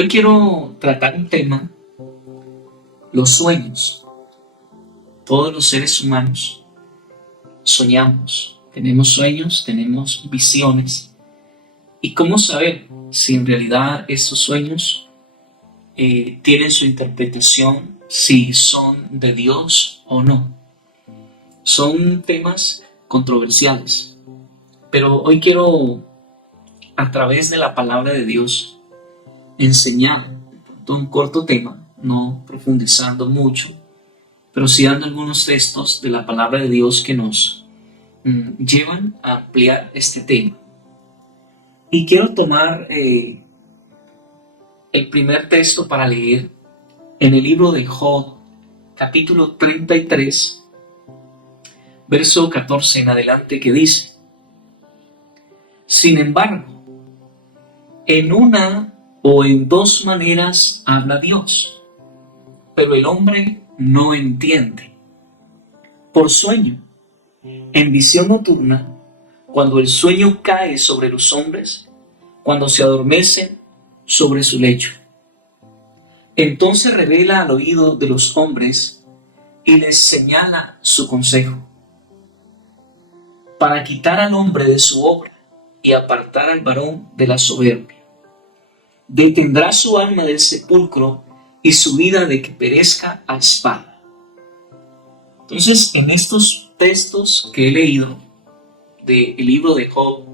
Hoy quiero tratar un tema, los sueños. Todos los seres humanos soñamos, tenemos sueños, tenemos visiones. ¿Y cómo saber si en realidad esos sueños tienen su interpretación, si son de Dios o no? Son temas controversiales, pero hoy quiero, a través de la palabra de Dios, enseñar un corto tema, no profundizando mucho, pero sí dando algunos textos de la palabra de Dios que nos llevan a ampliar este tema. Y quiero tomar el primer texto para leer en el libro de Job, capítulo 33, verso 14 en adelante, que dice: Sin embargo, en una o en dos maneras habla Dios, pero el hombre no entiende. Por sueño, en visión nocturna, cuando el sueño cae sobre los hombres, cuando se adormecen sobre su lecho. Entonces revela al oído de los hombres y les señala su consejo, para quitar al hombre de su obra y apartar al varón de la soberbia. Detendrá su alma del sepulcro y su vida de que perezca a espada. Entonces, en estos textos que he leído del libro de Job,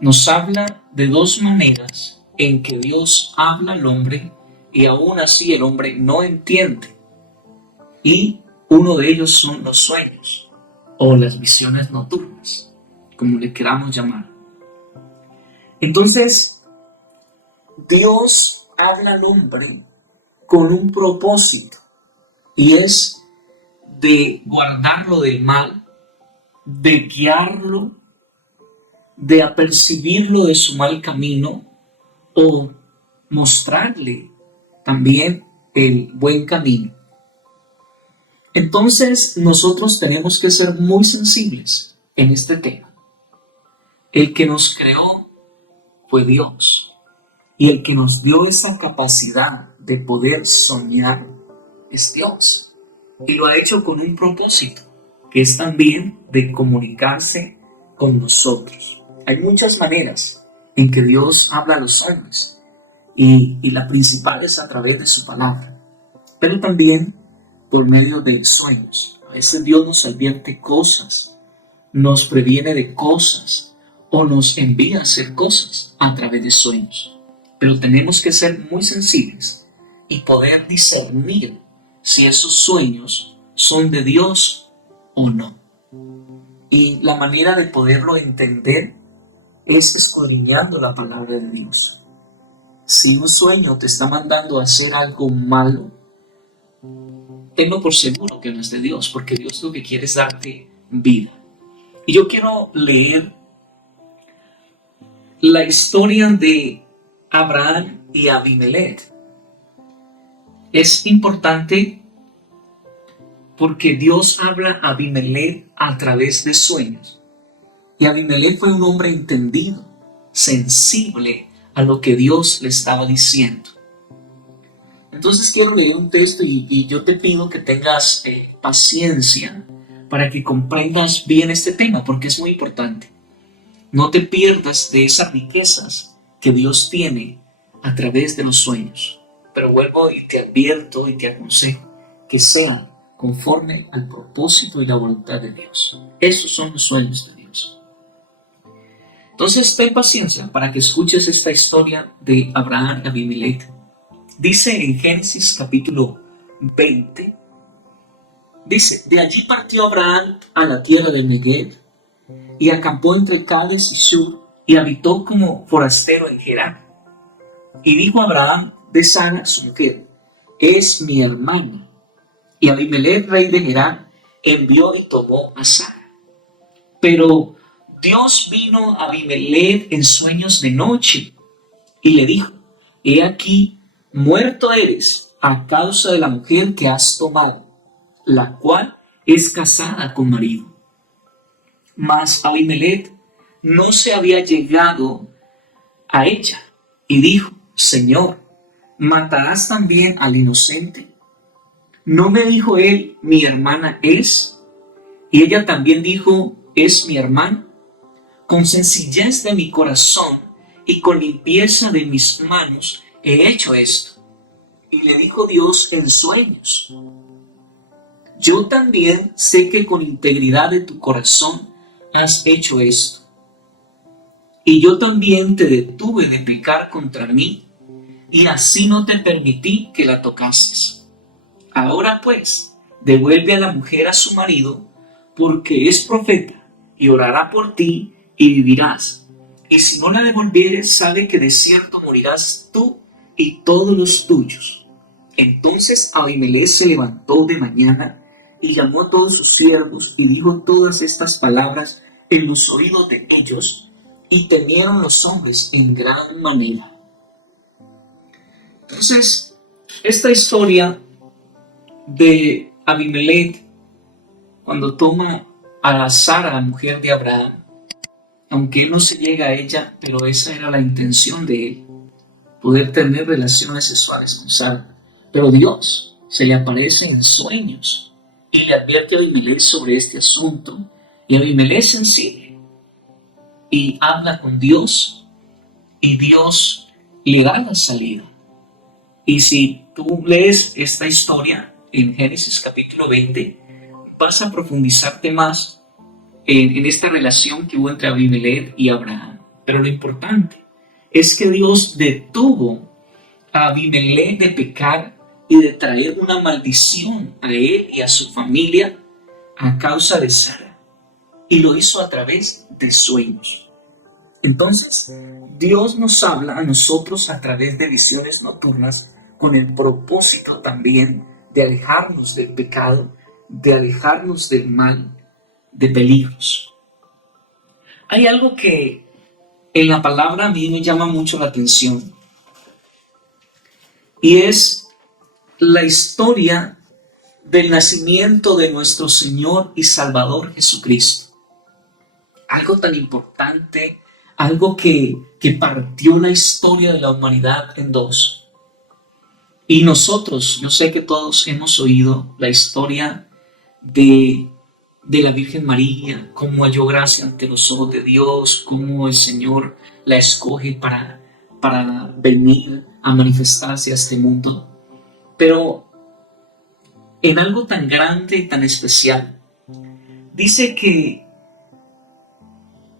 nos habla de dos maneras en que Dios habla al hombre y aún así el hombre no entiende. Y uno de ellos son los sueños o las visiones nocturnas, como le queramos llamar. Entonces, Dios habla al hombre con un propósito, y es de guardarlo del mal, de guiarlo, de apercibirlo de su mal camino o mostrarle también el buen camino. Entonces nosotros tenemos que ser muy sensibles en este tema. El que nos creó fue Dios, y el que nos dio esa capacidad de poder soñar es Dios, y lo ha hecho con un propósito, que es también de comunicarse con nosotros. Hay muchas maneras en que Dios habla a los hombres, y la principal es a través de su palabra, pero también por medio de sueños. A veces Dios nos advierte cosas, nos previene de cosas o nos envía a hacer cosas a través de sueños. Pero tenemos que ser muy sensibles y poder discernir si esos sueños son de Dios o no. Y la manera de poderlo entender es escudriñando la palabra de Dios. Si un sueño te está mandando a hacer algo malo, tenlo por seguro que no es de Dios, porque Dios lo que quiere es darte vida. Y yo quiero leer la historia de Abraham y Abimelech. Es importante porque Dios habla a Abimelech a través de sueños. Y Abimelech fue un hombre entendido, sensible a lo que Dios le estaba diciendo. Entonces quiero leer un texto y yo te pido que tengas paciencia para que comprendas bien este tema, porque es muy importante. No te pierdas de esas riquezas que Dios tiene a través de los sueños. Pero vuelvo y te advierto y te aconsejo que sea conforme al propósito y la voluntad de Dios. Esos son los sueños de Dios. Entonces ten paciencia para que escuches esta historia de Abraham y Abimelech. Dice en Génesis capítulo 20, dice: De allí partió Abraham a la tierra de Negev y acampó entre Cades y Shur y habitó como forastero en Gerar. Y dijo Abraham de Sara su mujer: es mi hermana. Y Abimelech, rey de Gerar, envió y tomó a Sara. Pero Dios vino a Abimelech en sueños de noche y le dijo: he aquí, muerto eres a causa de la mujer que has tomado, la cual es casada con marido. Mas Abimelech no se había llegado a ella y dijo: Señor, ¿matarás también al inocente? ¿No me dijo él, mi hermana es? Y ella también dijo, es mi hermana. Con sencillez de mi corazón y con limpieza de mis manos he hecho esto. Y le dijo Dios en sueños, yo también sé que con integridad de tu corazón has hecho esto. Y yo también te detuve de pecar contra mí, y así no te permití que la tocases. Ahora pues, devuelve a la mujer a su marido, porque es profeta, y orará por ti, y vivirás. Y si no la devolvieres, sabe que de cierto morirás tú y todos los tuyos. Entonces Abimelech se levantó de mañana, y llamó a todos sus siervos, y dijo todas estas palabras en los oídos de ellos, y temieron los hombres en gran manera. Entonces, esta historia de Abimelech, cuando toma a Sara, la mujer de Abraham, aunque él no se llega a ella, pero esa era la intención de él, poder tener relaciones sexuales con Sara. Pero Dios se le aparece en sueños y le advierte a Abimelech sobre este asunto, y Abimelech es sensible y habla con Dios, y Dios le da la salida. Y si tú lees esta historia en Génesis capítulo 20, vas a profundizarte más en esta relación que hubo entre Abimelech y Abraham. Pero lo importante es que Dios detuvo a Abimelech de pecar y de traer una maldición a él y a su familia a causa de Sara. Y lo hizo a través de sueños. Entonces, Dios nos habla a nosotros a través de visiones nocturnas con el propósito también de alejarnos del pecado, de alejarnos del mal, de peligros. Hay algo que en la palabra a mí me llama mucho la atención, y es la historia del nacimiento de nuestro Señor y Salvador Jesucristo. Algo tan importante, algo que partió la historia de la humanidad en dos. Y nosotros, yo sé que todos hemos oído la historia de la Virgen María, cómo halló gracia ante los ojos de Dios, cómo el Señor la escoge para venir a manifestarse a este mundo. Pero en algo tan grande y tan especial, dice que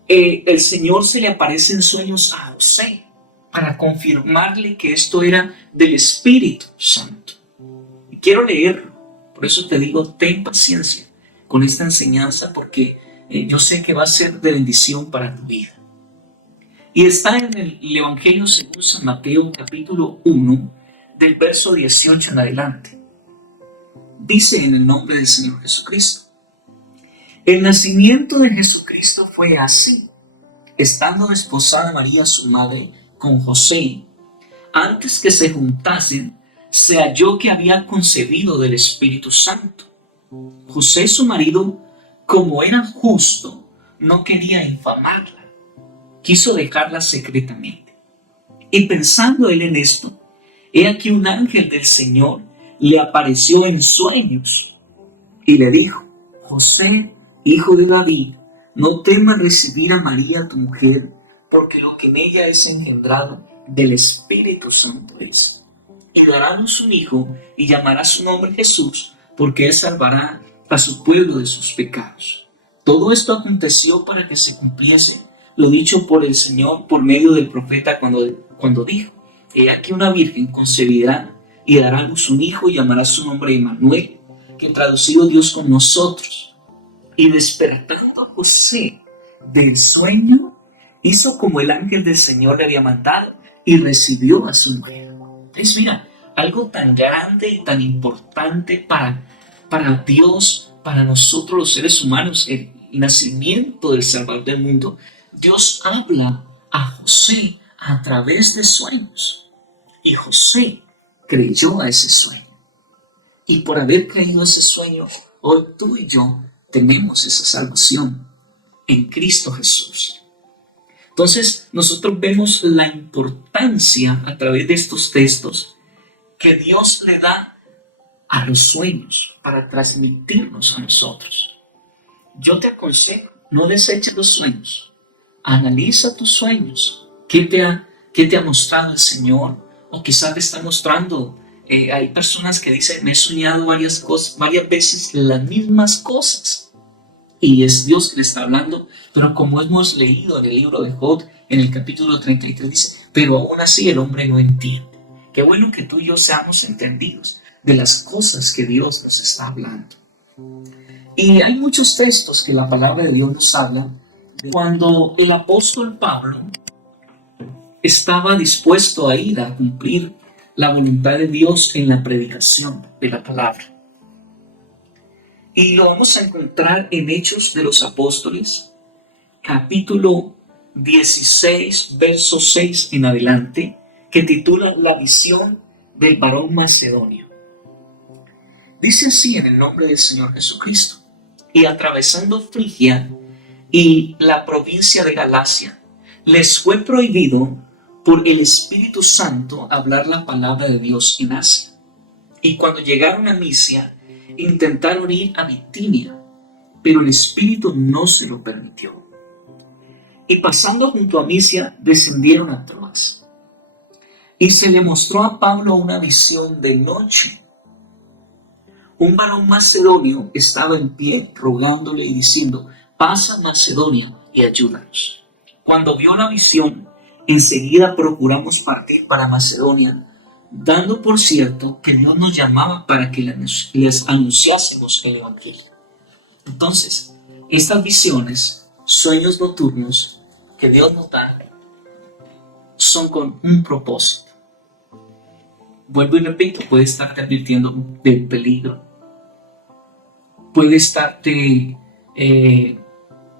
el Señor se le aparece en sueños a José para confirmarle que esto era del Espíritu Santo. Y quiero leerlo, por eso te digo, ten paciencia con esta enseñanza, porque yo sé que va a ser de bendición para tu vida. Y está en el Evangelio según San Mateo, capítulo 1, del verso 18 en adelante. Dice en el nombre del Señor Jesucristo: el nacimiento de Jesucristo fue así. Estando desposada María, su madre, con José, antes que se juntasen, se halló que había concebido del Espíritu Santo. José, su marido, como era justo, no quería infamarla. Quiso dejarla secretamente. Y pensando él en esto, he aquí un ángel del Señor le apareció en sueños y le dijo: José, hijo de David, no temas recibir a María tu mujer, porque lo que en ella es engendrado del Espíritu Santo es. Y dará a luz un hijo, y llamará su nombre Jesús, porque él salvará a su pueblo de sus pecados. Todo esto aconteció para que se cumpliese lo dicho por el Señor por medio del profeta cuando dijo: he aquí una virgen concebirá y dará a luz un hijo, y llamará su nombre Emmanuel, que traducido Dios con nosotros. Y despertando José del sueño, hizo como el ángel del Señor le había mandado, y recibió a su mujer. Entonces, mira, algo tan grande y tan importante para Dios, para nosotros los seres humanos, el nacimiento del Salvador del mundo. Dios habla a José a través de sueños, y José creyó a ese sueño. Y por haber creído a ese sueño, hoy tú y yo tenemos esa salvación en Cristo Jesús. Entonces, nosotros vemos la importancia a través de estos textos que Dios le da a los sueños para transmitirnos a nosotros. Yo te aconsejo, no deseches los sueños. Analiza tus sueños. ¿Qué te ha mostrado el Señor? O quizás te está mostrando. Hay personas que dicen, me he soñado varias veces las mismas cosas. Y es Dios que le está hablando. Pero como hemos leído en el libro de Job, en el capítulo 33, dice, pero aún así el hombre no entiende. Qué bueno que tú y yo seamos entendidos de las cosas que Dios nos está hablando. Y hay muchos textos que la palabra de Dios nos habla de cuando el apóstol Pablo estaba dispuesto a ir a cumplir la voluntad de Dios en la predicación de la palabra. Y lo vamos a encontrar en Hechos de los Apóstoles, capítulo 16, verso 6 en adelante, que titula La visión del varón macedonio. Dice así en el nombre del Señor Jesucristo. Y atravesando Frigia y la provincia de Galacia, les fue prohibido por el Espíritu Santo hablar la palabra de Dios en Asia. Y cuando llegaron a Misia, intentaron ir a Bitinia, pero el Espíritu no se lo permitió. Y pasando junto a Misia, descendieron a Troas. Y se le mostró a Pablo una visión de noche. Un varón macedonio estaba en pie rogándole y diciendo, pasa a Macedonia y ayúdanos. Cuando vio la visión, enseguida procuramos partir para Macedonia, dando por cierto que Dios nos llamaba para que les anunciásemos el Evangelio. Entonces, estas visiones, sueños nocturnos que Dios nos da, son con un propósito. Vuelvo y repito, puede estarte advirtiendo del peligro. Puede estarte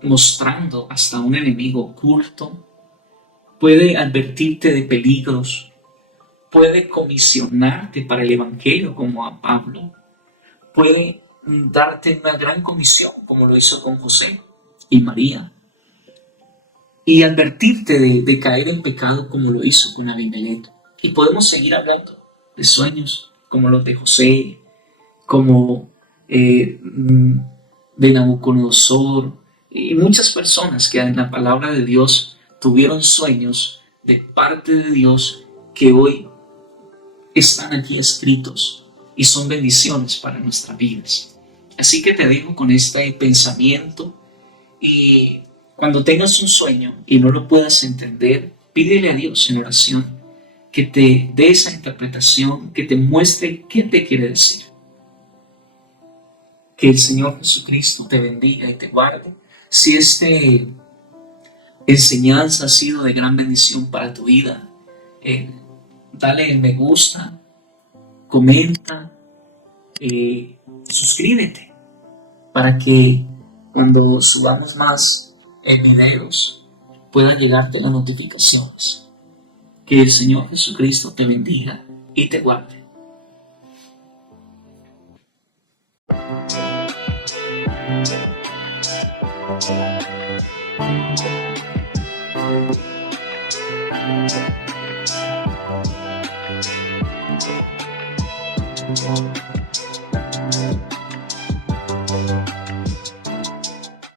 mostrando hasta un enemigo oculto. Puede advertirte de peligros. Puede comisionarte para el Evangelio como a Pablo. Puede darte una gran comisión como lo hizo con José y María. Y advertirte de caer en pecado como lo hizo con Abimelech. Y podemos seguir hablando de sueños como los de José, como de Nabucodonosor y muchas personas que en la palabra de Dios tuvieron sueños de parte de Dios que hoy están aquí escritos y son bendiciones para nuestras vidas. Así que te dejo con este pensamiento y cuando tengas un sueño y no lo puedas entender, pídele a Dios en oración que te dé esa interpretación, que te muestre qué te quiere decir. Que el Señor Jesucristo te bendiga y te guarde. Si esta enseñanza ha sido de gran bendición para tu vida, dale me gusta, comenta, suscríbete para que cuando subamos más videos puedan llegarte las notificaciones. Que el Señor Jesucristo te bendiga y te guarde.